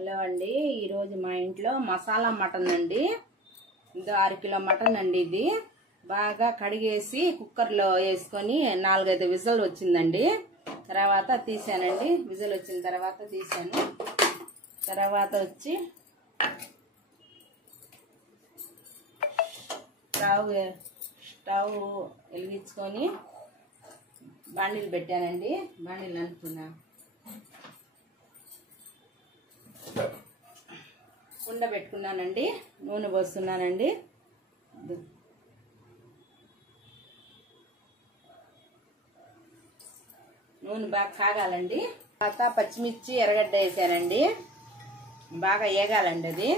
Hello అండి, ఈరోజు మా ఇంట్లో మసాలా మటన్ అండి. ఇది 6 కిలో మటన్ అండి. ఇది బాగా కడిగేసి కుక్కర్లో వేసుకొని 4-5 విజిల్ వచ్చిందండి. తర్వాత తీసానండి. విజిల్ వచ్చిన తర్వాత తీసాను. తర్వాత వచ్చి స్టవ్ వెలిగించుకొని బాండీలు పెట్టానండి. బాండీలు అనుకున్నాను, కుండ పెట్టుకున్నానండి. నూనె పోస్తున్నానండి. నూనె బాగా కాగాలండి. తర్వాత పచ్చిమిర్చి ఎర్రగడ్డ వేసానండి. బాగా ఏగాలండి.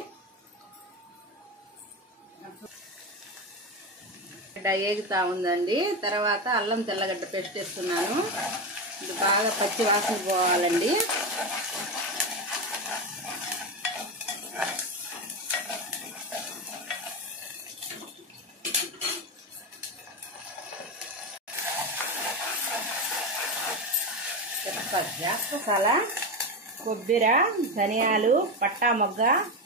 అది ఏగుతా ఉందండి. తర్వాత అల్లం తెల్లగడ్డ పేస్ట్ వేస్తున్నాను. ఇది బాగా పచ్చి వాసన పోవాలండి. మసాలా, కొబ్బరి, ధనియాలు, పట్టా మొగ్గ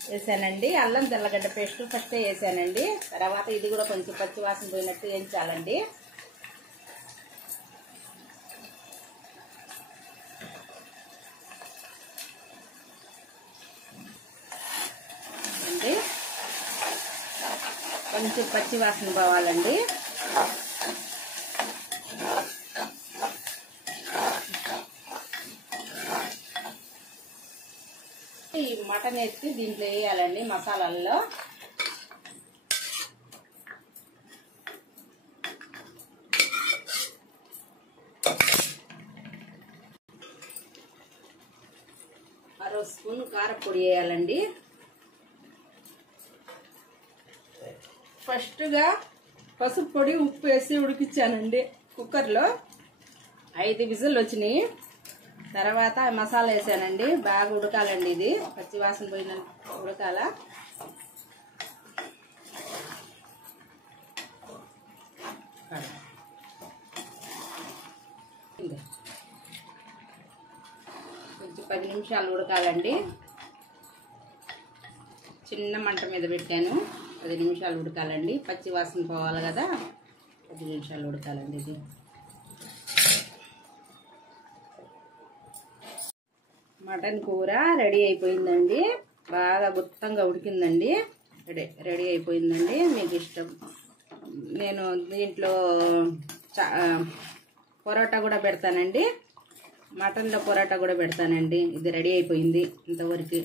వేసానండి. అల్లం తెల్లగడ్డ పేస్ట్ ఫస్ట్ వేసానండి. తర్వాత ఇది కూడా కొంచెం పచ్చి వాసన పోయినట్టు వేయించాలండి. కొంచెం పచ్చి వాసన పోవాలండి. ఈ మటన్ ఎత్తి దీంట్లో వేయాలండి. మసాలాల్లో అర స్పూన్ కారపొడి వేయాలండి. ఫస్ట్గా పసుపు పొడి, ఉప్పు వేసి ఉడికించానండి కుక్కర్లో. 5 విజిల్ వచ్చినాయి. తర్వాత మసాలా వేసానండి. బాగా ఉడకాలండి. ఇది పచ్చి వాసన పోయిన ఉడకాల. కొంచెం 10 నిమిషాలు ఉడకాలండి. చిన్న మంట మీద పెట్టాను. 10 నిమిషాలు ఉడకాలండి. పచ్చి వాసన పోవాలి కదా. 10 నిమిషాలు ఉడకాలండి. ఇది మటన్ కూర రెడీ అయిపోయిందండి. బాగా గుత్తంగా ఉడికిందండి. రెడీ అయిపోయిందండి. మీకు ఇష్టం, నేను దీంట్లో పొరోటా కూడా పెడతానండి. మటన్లో పొరోటా కూడా పెడతానండి. ఇది రెడీ అయిపోయింది ఇంతవరకు.